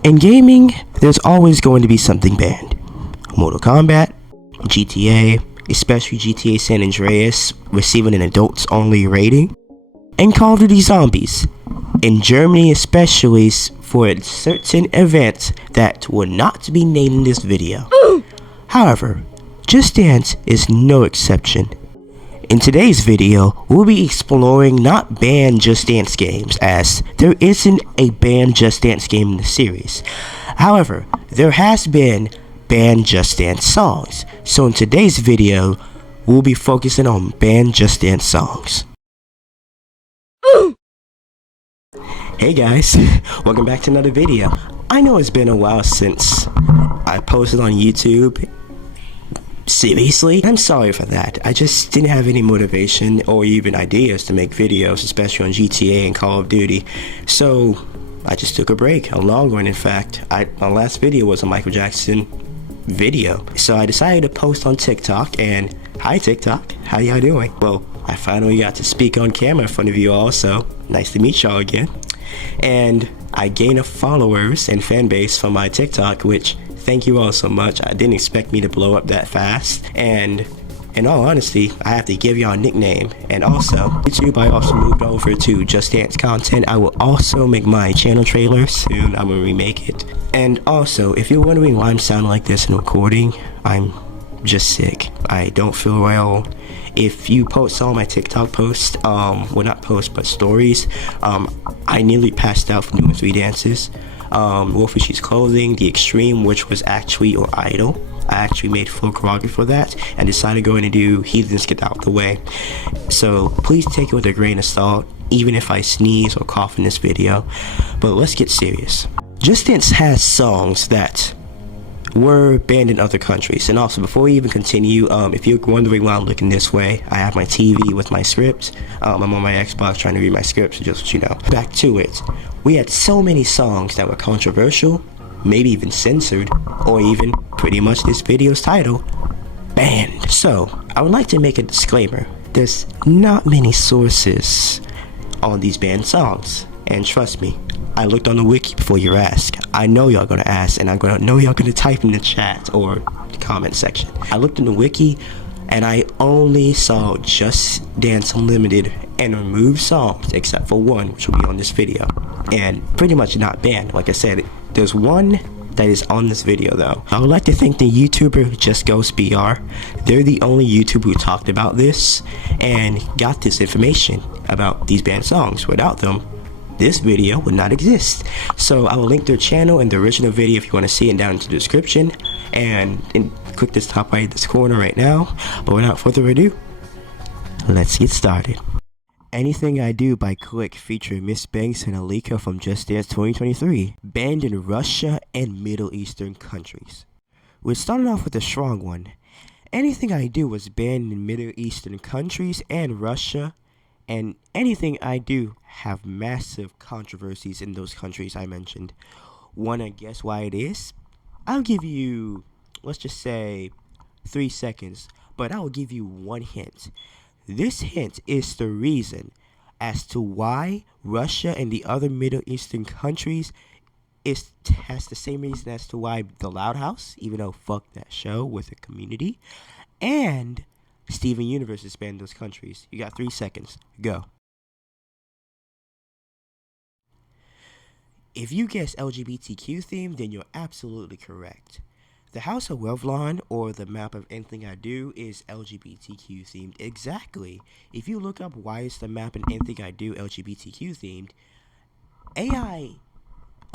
In gaming, there's always going to be something banned. Mortal Kombat, GTA, especially GTA San Andreas, receiving an adults-only rating, and Call of Duty Zombies, in Germany especially for a certain event that will not be named in this video. However, Just Dance is no exception. In today's video, we'll be exploring not banned Just Dance games, as there isn't a banned Just Dance game in the series. However, there has been banned Just Dance songs, so in today's video, we'll be focusing on banned Just Dance songs. Hey guys, welcome back to another video. I know it's been a while since I posted on YouTube. Seriously? I'm sorry for that. I just didn't have any motivation or even ideas to make videos, especially on GTA and Call of Duty. So I just took a break, a long one in fact. My last video was a Michael Jackson video. So I decided to post on TikTok, and hi TikTok, how y'all doing? Well, I finally got to speak on camera in front of you all, so nice to meet y'all again. And I gained a followers and fan base from my TikTok, which thank you all so much. I didn't expect me to blow up that fast, and in all honesty, I have to give y'all a nickname. And also, YouTube, I also moved over to Just Dance content. I will also make my channel trailer soon. I'm gonna remake it. And also, if you're wondering why I'm sounding like this in recording, I'm just sick. I don't feel well. If you saw my TikTok post, well not post but stories, I nearly passed out from doing 3 dances. Wolf in Sheep's Clothing, The Extreme, which was actually your idol. I actually made full choreography for that and decided to go in and do Heathens Get Out the Way. So please take it with a grain of salt, even if I sneeze or cough in this video. But let's get serious. Just Dance has songs that were banned in other countries. And also, before we even continue, if you're wondering why I'm looking this way, I have my TV with my script. I'm on my Xbox trying to read my script, so just so you know. Back to it. We had so many songs that were controversial, maybe even censored, or even pretty much this video's title, banned. So I would like to make a disclaimer. There's not many sources on these banned songs, and trust me, I looked on the wiki before you ask. I know y'all gonna ask, and I know y'all gonna type in the chat or the comment section. I looked in the wiki, and I only saw Just Dance Unlimited and removed songs, except for one, which will be on this video, and pretty much not banned. Like I said, there's one that is on this video though. I would like to thank the YouTuber JustGhostBR. They're the only YouTuber who talked about this and got this information about these banned songs. Without them, this video would not exist. So I will link their channel and the original video if you want to see it down in the description, and click this top right, this corner right now. But without further ado, let's get started. Anything I Do by Click featuring Miss Banks and Alika from Just Dance 2023, banned in Russia and Middle Eastern countries. We started off with a strong one. Anything I Do was banned in Middle Eastern countries and Russia, and Anything I Do have massive controversies in those countries I mentioned. Wanna guess why it is? I'll give you, let's just say, 3 seconds, but I will give you one hint. This hint is the reason as to why Russia and the other Middle Eastern countries has the same reason as to why The Loud House, even though fuck that show with the Community, and Steven Universe is banned in those countries. You got 3 seconds. Go. If you guess LGBTQ theme, then you're absolutely correct. The House of Revlon, or the map of Anything I Do, is LGBTQ themed. Exactly. If you look up why is the map in Anything I Do LGBTQ themed, AI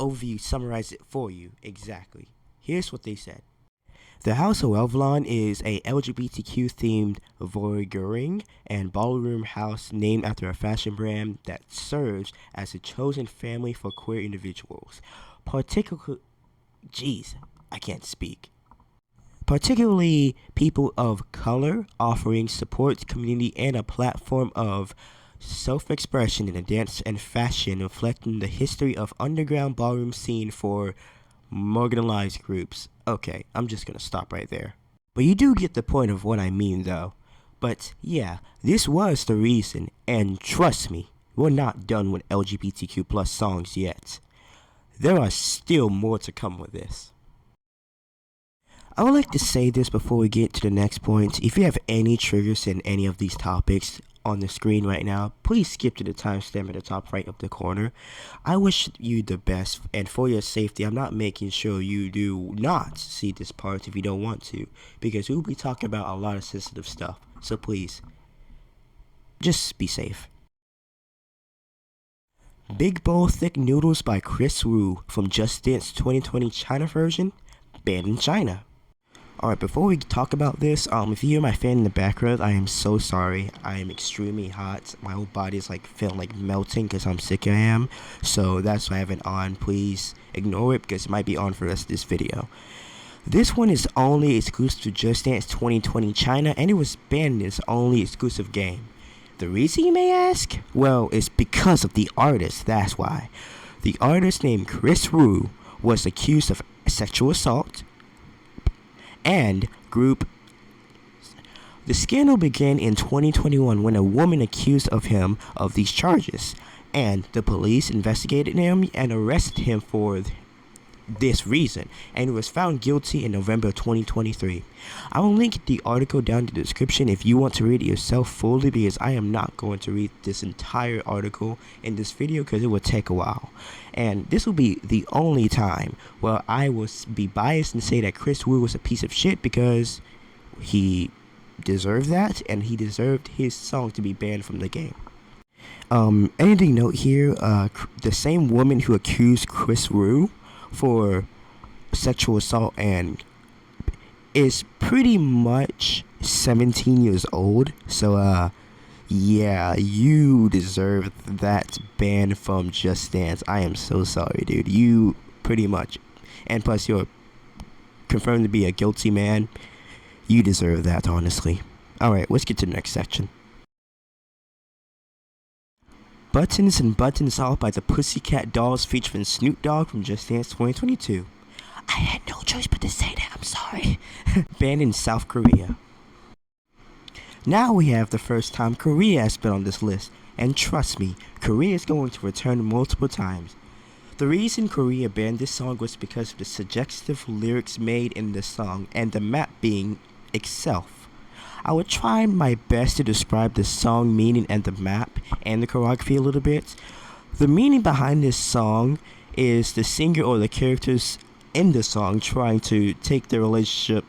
overview summarized it for you. Exactly. Here's what they said. The House of Revlon is a LGBTQ themed voguing and ballroom house named after a fashion brand that serves as a chosen family for queer individuals. Particularly people of color, offering support, community, and a platform of self-expression in a dance and fashion, reflecting the history of underground ballroom scene for marginalized groups. Okay, I'm just gonna stop right there. But you do get the point of what I mean though. But yeah, this was the reason, and trust me, we're not done with LGBTQ plus songs yet. there are still more to come with this. I would like to say this before we get to the next point. If you have any triggers in any of these topics on the screen right now, please skip to the timestamp at the top right of the corner. I wish you the best, and for your safety, I'm not making sure you do not see this part if you don't want to, because we'll be talking about a lot of sensitive stuff. So please, just be safe. Big Bowl Thick Noodles by Chris Wu from Just Dance 2020 China version, banned in China. Alright, before we talk about this, if you hear my fan in the background, I am so sorry. I am extremely hot. My whole body is like feeling like melting because I'm sick I am. So that's why I have it on. Please ignore it because it might be on for the rest of this video. This one is only exclusive to Just Dance 2020 China, and it was banned in its only exclusive game. The reason, you may ask? Well, it's because of the artist, that's why. The artist named Chris Wu was accused of sexual assault and group. The scandal began in 2021 when a woman accused of him of these charges, and the police investigated him and arrested him for this reason, and he was found guilty in November 2023. I will link the article down in the description if you want to read it yourself fully, because I am not going to read this entire article in this video because it will take a while. And this will be the only time where I will be biased and say that Chris Wu was a piece of shit, because he deserved that, and he deserved his song to be banned from the game. Anything note here, the same woman who accused Chris Wu for sexual assault and is pretty much 17 years old, so yeah, you deserve that ban from Just Dance. I am so sorry, dude. You pretty much, and plus you're confirmed to be a guilty man. You deserve that, honestly. Alright, let's get to the next section. Buttons and Buttons Off by the Pussycat Dolls featuring Snoop Dogg from Just Dance 2022. I had no choice but to say that, I'm sorry. Banned in South Korea. Now we have the first time Korea has been on this list, and trust me, Korea is going to return multiple times. The reason Korea banned this song was because of the suggestive lyrics made in the song and the map being itself. I would try my best to describe the song meaning and the map and the choreography a little bit. The meaning behind this song is the singer or the characters in the song trying to take their relationship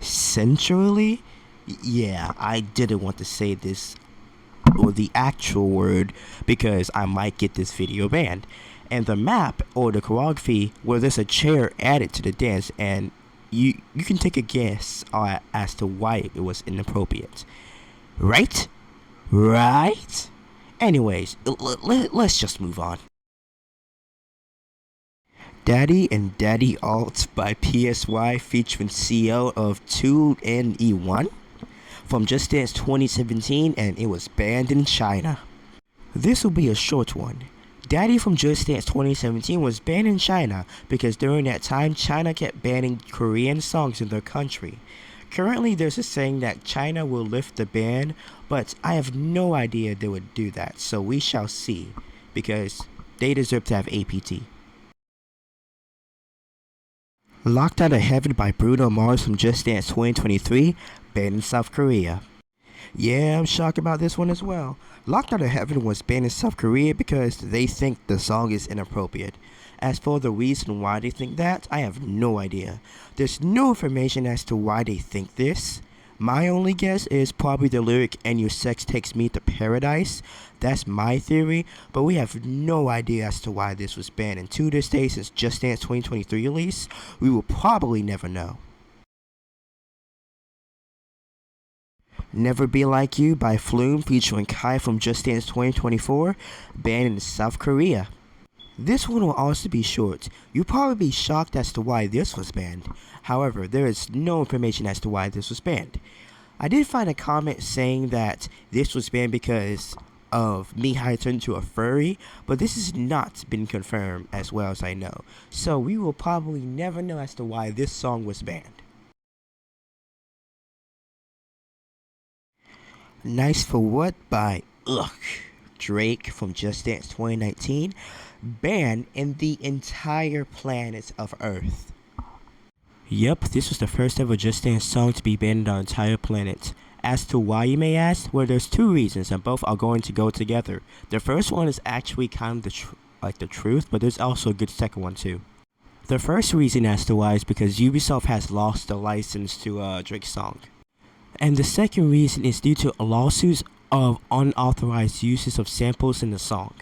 sensually. Yeah, I didn't want to say this or the actual word because I might get this video banned. And the map or the choreography where there's a chair added to the dance, and you can take a guess as to why it was inappropriate. Right? Anyways, let's just move on. Daddy and Daddy Alt by PSY featuring CEO of 2NE1 from Just Dance 2017, and it was banned in China. This will be a short one. Daddy from Just Dance 2017 was banned in China because during that time China kept banning Korean songs in their country. Currently there's a saying that China will lift the ban, but I have no idea they would do that, so we shall see, because they deserve to have APT. Locked Out of Heaven by Bruno Mars from Just Dance 2023, banned in South Korea. Yeah, I'm shocked about this one as well. Locked Out of Heaven was banned in South Korea because they think the song is inappropriate. As for the reason why they think that, I have no idea. There's no information as to why they think this. My only guess is probably the lyric, "And your sex takes me to paradise." That's my theory, but we have no idea as to why this was banned. And to this day, since Just Dance 2023 release, we will probably never know. Never Be Like You by Flume featuring Kai from Just Dance 2024, banned in South Korea. This one will also be short. You'll probably be shocked as to why this was banned. However, there is no information as to why this was banned. I did find a comment saying that this was banned because of Mihai turned into a furry, but this has not been confirmed as well as I know. So we will probably never know as to why this song was banned. Nice for What by Ugh. Drake from Just Dance 2019 banned in the entire planet of Earth. Yep, this was the first ever Just Dance song to be banned on the entire planet. As to why, you may ask, well, there's two reasons, and both are going to go together. The first one is actually kind of the truth, but there's also a good second one too. The first reason as to why is because Ubisoft has lost the license to Drake's song. And the second reason is due to lawsuits of unauthorized uses of samples in the song.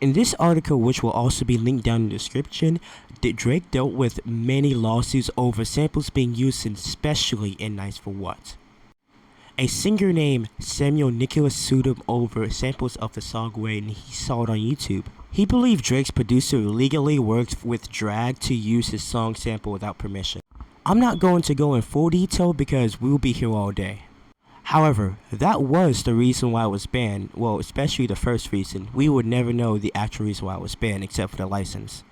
In this article, which will also be linked down in the description, Drake dealt with many lawsuits over samples being used, especially in Nice for What. A singer named Samuel Nicholas sued him over samples of the song when he saw it on YouTube. He believed Drake's producer illegally worked with Drag to use his song sample without permission. I'm not going to go in full detail because we'll be here all day. However, that was the reason why it was banned, well, especially the first reason. We would never know the actual reason why it was banned except for the license.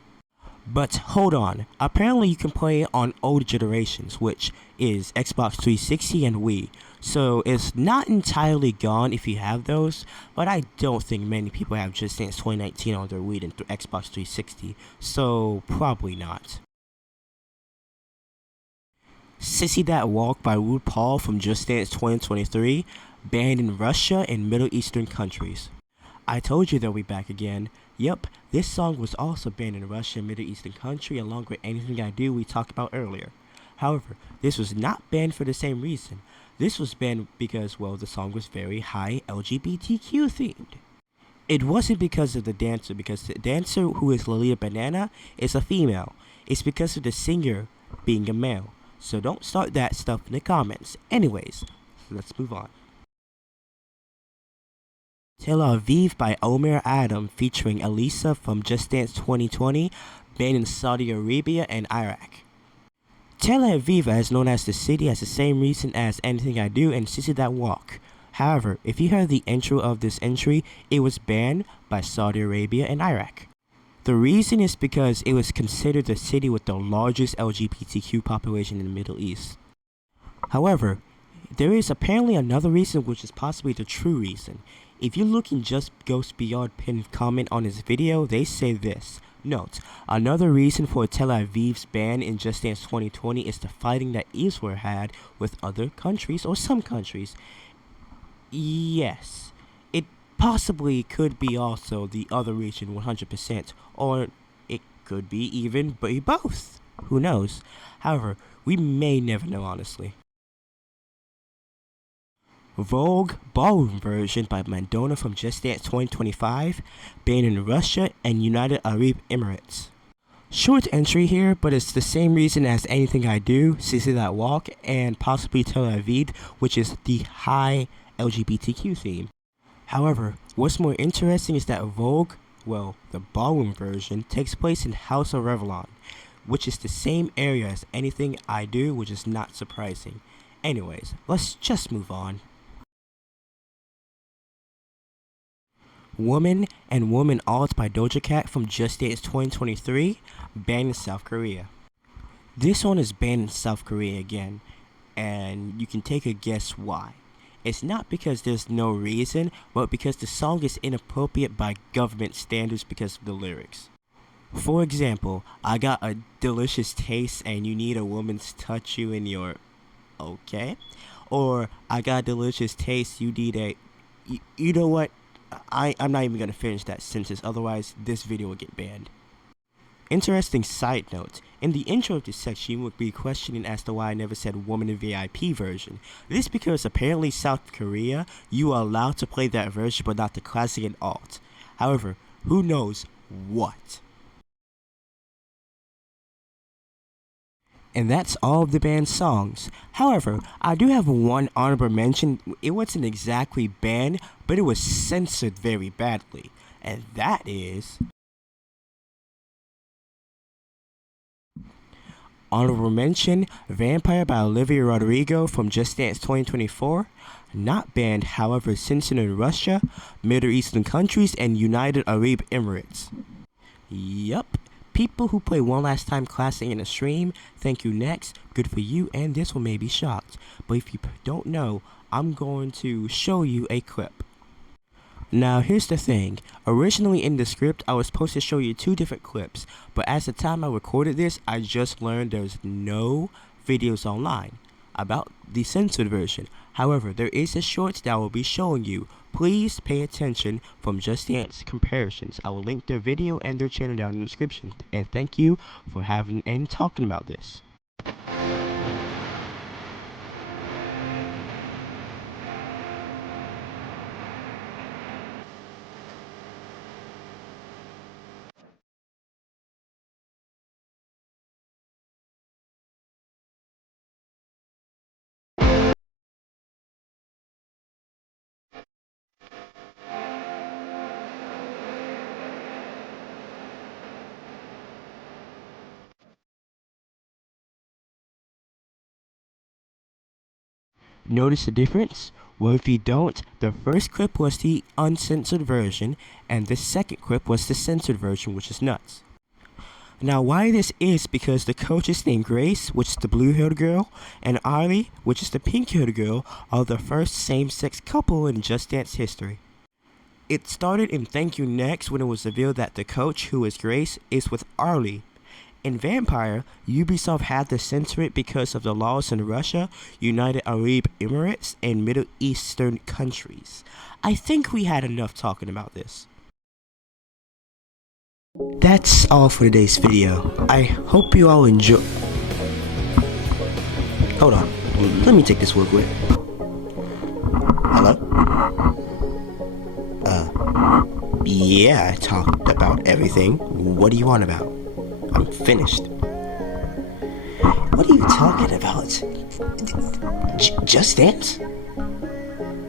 But hold on, apparently you can play it on older generations, which is Xbox 360 and Wii. So it's not entirely gone if you have those, but I don't think many people have Just Dance 2019 on their Wii and Xbox 360, so probably not. Sissy That Walk by RuPaul from Just Dance 2023, banned in Russia and Middle Eastern countries. I told you they'll be back again. Yep, this song was also banned in Russia and Middle Eastern country along with Anything I Do we talked about earlier. However, this was not banned for the same reason. This was banned because, well, the song was very high LGBTQ themed. It wasn't because of the dancer, because the dancer, who is Lolita Banana, is a female. It's because of the singer being a male. So don't start that stuff in the comments. Anyways, let's move on. Tel Aviv by Omer Adam featuring Elisa from Just Dance 2020, banned in Saudi Arabia and Iraq. Tel Aviv, as known as the city, has the same reason as Anything I Do and Sissy That Walk. However, if you heard the intro of this entry, it was banned by Saudi Arabia and Iraq. The reason is because it was considered the city with the largest LGBTQ population in the Middle East. However, there is apparently another reason, which is possibly the true reason. If you look in JustGhostBR pinned comment on this video, they say this. Note, another reason for Tel Aviv's ban in Just Dance 2020 is the fighting that Israel had with other countries or some countries. Yes, it possibly could be also the other reason 100%, or it could be even both. Who knows? However, we may never know honestly. Vouge Ballroom version by Madonna from Just Dance 2025, banned in Russia and United Arab Emirates. Short entry here, but it's the same reason as Anything I Do, Sissy That Walk, and possibly Tel Aviv, which is the high LGBTQ theme. However, what's more interesting is that Vouge, well, the ballroom version, takes place in House of Revlon, which is the same area as Anything I Do, which is not surprising. Anyways, let's just move on. Woman and Woman Alt by Doja Cat from Just Dance 2023, banned in South Korea. This one is banned in South Korea again, and you can take a guess why. It's not because there's no reason, but because the song is inappropriate by government standards because of the lyrics. For example, I got a delicious taste and you need a woman to touch you in your... okay? Or, I got a delicious taste, you need a... You know what? I'm not even going to finish that sentence, otherwise this video will get banned. Interesting side note, in the intro of this section you would be questioning as to why I never said woman in VIP version. This is because apparently South Korea, you are allowed to play that version but not the classic and alt. However, who knows what? And that's all of the band's songs. However, I do have one honorable mention. It wasn't exactly banned, but it was censored very badly. And that is... honorable mention, Vampire by Olivia Rodrigo from Just Dance 2024. Not banned, however, censored in Russia, Middle Eastern countries, and United Arab Emirates. Yup. People who play One Last Time Classic in a stream, thank you next, good for you, and this one may be shocked. But if you don't know, I'm going to show you a clip. Now here's the thing, originally in the script I was supposed to show you 2 different clips, but as the time I recorded this I just learned there's no videos online about the censored version. However, there is a short that I will be showing you. Please pay attention from Just Dance Comparisons. I will link their video and their channel down in the description, and thank you for having and talking about this. Notice the difference? Well, if you don't, the first clip was the uncensored version, and the second clip was the censored version, which is nuts. Now, why this is because the coaches named Grace, which is the blue-haired girl, and Arlie, which is the pink-haired girl, are the first same-sex couple in Just Dance history. It started in Thank You Next when it was revealed that the coach, who is Grace, is with Arlie. In Vampire, Ubisoft had to censor it because of the laws in Russia, United Arab Emirates, and Middle Eastern countries. I think we had enough talking about this. That's all for today's video. I hope you all enjoy. Hold on, let me take this real quick. Hello? Yeah, I talked about everything. What do you want about? I'm finished. What are you talking about? Just Dance?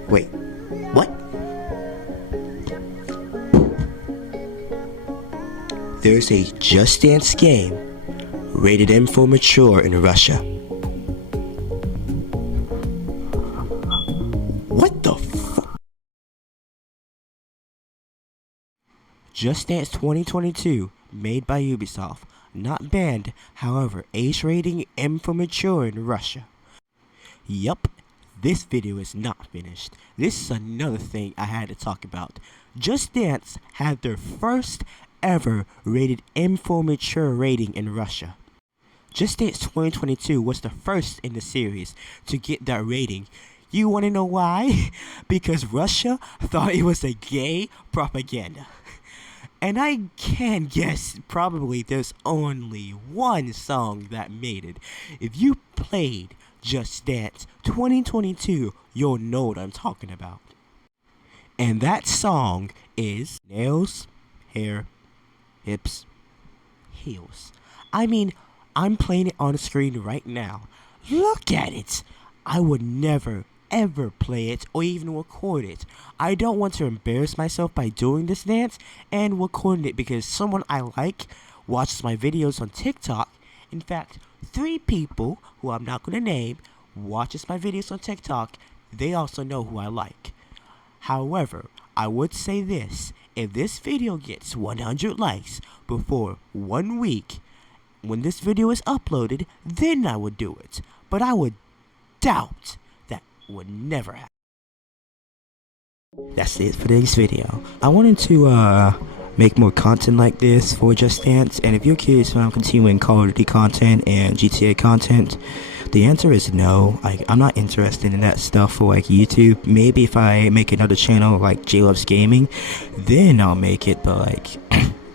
Wait, what? There's a Just Dance game rated M for mature in Russia. What the fuck? Just Dance 2022, made by Ubisoft. Not banned, however, age rating M for mature in Russia. Yup, this video is not finished. This is another thing I had to talk about. Just Dance had their first ever rated M for mature rating in Russia. Just Dance 2022 was the first in the series to get that rating. You wanna know why? Because Russia thought it was a gay propaganda. And I can guess probably there's only one song that made it. If you played Just Dance 2022, you'll know what I'm talking about. And that song is Nails, Hair, Hips, Heels. I mean, I'm playing it on the screen right now. Look at it. I would never ever play it or even record it. I don't want to embarrass myself by doing this dance and recording it because someone I like watches my videos on TikTok. In fact, 3 people who I'm not going to name watches my videos on TikTok. They also know who I like. However, I would say this, if this video gets 100 likes before 1 week, when this video is uploaded, then I would do it. But I would doubt that would never happen. That's it for today's video. I wanted to make more content like this for Just Dance, and if you're curious if I'm continuing Call of Duty content and GTA content, the answer is no. I'm not interested in that stuff for like YouTube. Maybe if I make another channel like J Loves Gaming, then I'll make it, but like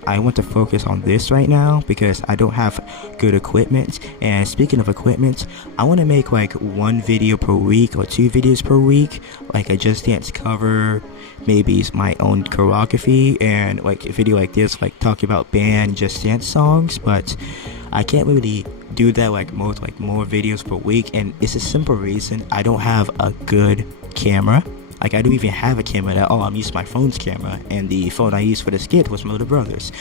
I want to focus on this right now because I don't have good equipment. And speaking of equipment, I want to make like 1 video per week or 2 videos per week, like a Just Dance cover, maybe my own choreography, and like a video like this, like talking about band Just Dance songs. But I can't really do that like more videos per week, and it's a simple reason. I don't have a good camera. Like, I don't even have a camera at all. I'm using my phone's camera, and the phone I used for the skit was my little brother's.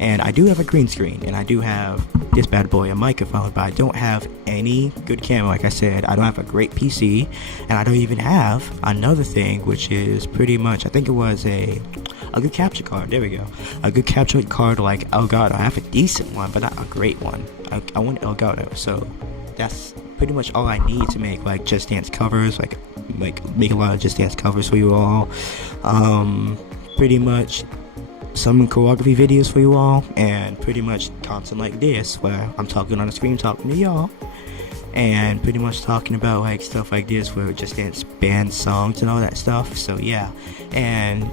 And I do have a green screen, and I do have this bad boy, a microphone, but I don't have any good camera. Like I said, I don't have a great PC, and I don't even have another thing, which is pretty much, I think it was a good capture card. There we go. A good capture card like Elgato. I have a decent one, but not a great one. I want Elgato, so that's pretty much all I need to make like Just Dance covers, like make a lot of Just Dance covers for you all. pretty much some choreography videos for you all, and pretty much content like this where I'm talking on the screen talking to y'all, and pretty much talking about like stuff like this where just dance band songs and all that stuff. So yeah, and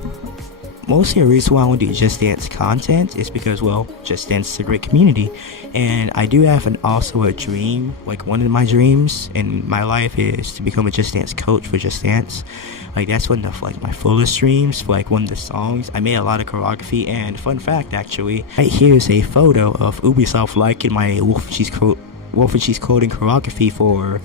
mostly the reason why I want to do Just Dance content is because, well, Just Dance is a great community, and I do have also a dream. Like, one of my dreams in my life is to become a Just Dance coach for Just Dance. Like, that's one of like my fullest dreams. For like one of the songs, I made a lot of choreography, and fun fact actually, right here is a photo of Ubisoft liking my Wolf and Cheese Coding choreography for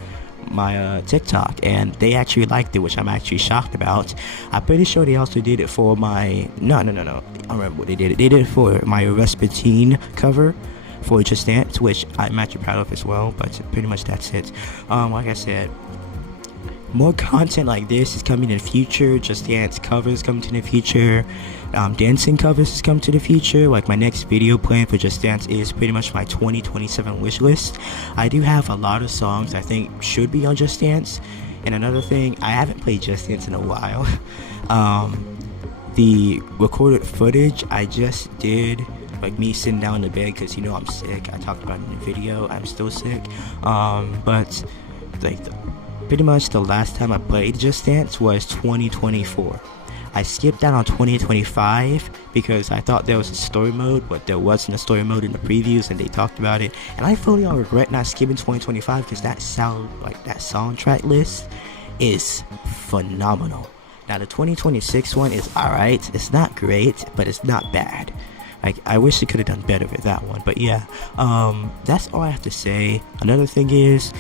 my TikTok, and they actually liked it, which I'm actually shocked about. I'm pretty sure they also did it for my no I remember what they did it for my Rasputin cover for Just Dance, which I'm actually proud of as well. But pretty much that's it. Like I said, more content like this is coming in the future. Just Dance covers coming to the future. Dancing covers is coming to the future. Like, my next video plan for Just Dance is pretty much my 2027 wish list. I do have a lot of songs I think should be on Just Dance. And another thing, I haven't played Just Dance in a while. The recorded footage I just did, like me sitting down in the bed because, you know, I'm sick. I talked about it in the video. I'm still sick. But like pretty much the last time I played Just Dance was 2024. I skipped out on 2025 because I thought there was a story mode, but there wasn't a story mode in the previews, and they talked about it. And I fully regret not skipping 2025 because that soundtrack list is phenomenal. Now the 2026 one is alright. It's not great, but it's not bad. Like, I wish they could have done better with that one. But yeah, that's all I have to say. Another thing is,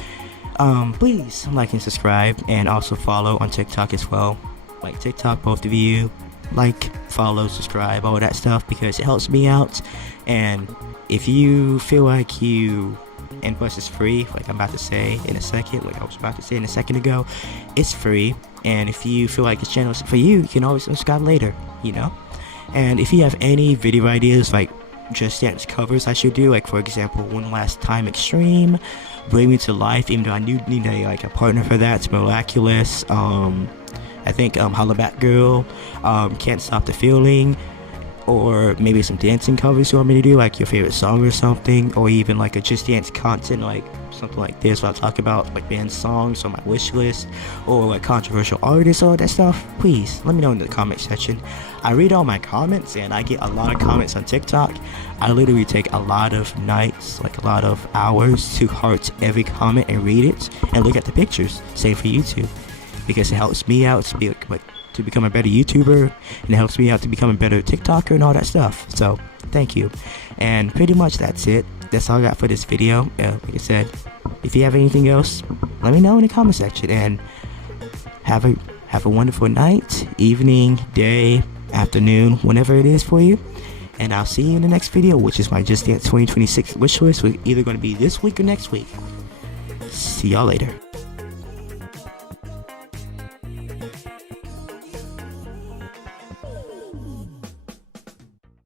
please like and subscribe, and also follow on TikTok as well. Like TikTok, both of you, like, follow, subscribe, all that stuff, because it helps me out. And if you feel like and plus it's free, like I'm about to say in a second, like I was about to say in a second ago, it's free. And if you feel like this channel is for you, you can always subscribe later, you know. And if you have any video ideas, like Just Dance covers I should do, like for example, One Last Time Extreme, Bring Me to Life, even though I do need a partner for that, it's Miraculous, I think Holla Back Girl, Can't Stop the Feeling, or maybe some dancing covers you want me to do, like your favorite song or something, or even like a Just Dance content, like something like this where I talk about like band songs on my wish list, or like controversial artists, all that stuff. Please let me know in the comment section. I read all my comments, and I get a lot of comments on TikTok. I literally take a lot of nights, like a lot of hours, to heart every comment and read it and look at the pictures. Same for YouTube, because it helps me out to become a better YouTuber, and it helps me out to become a better TikToker and all that stuff. So thank you. And pretty much that's it. That's all I got for this video. Like I said, if you have anything else, let me know in the comment section. And have a wonderful night, evening, day, afternoon, whenever it is for you. And I'll see you in the next video, which is my Just Dance 2026 wish list. We're either going to be this week or next week. See y'all later.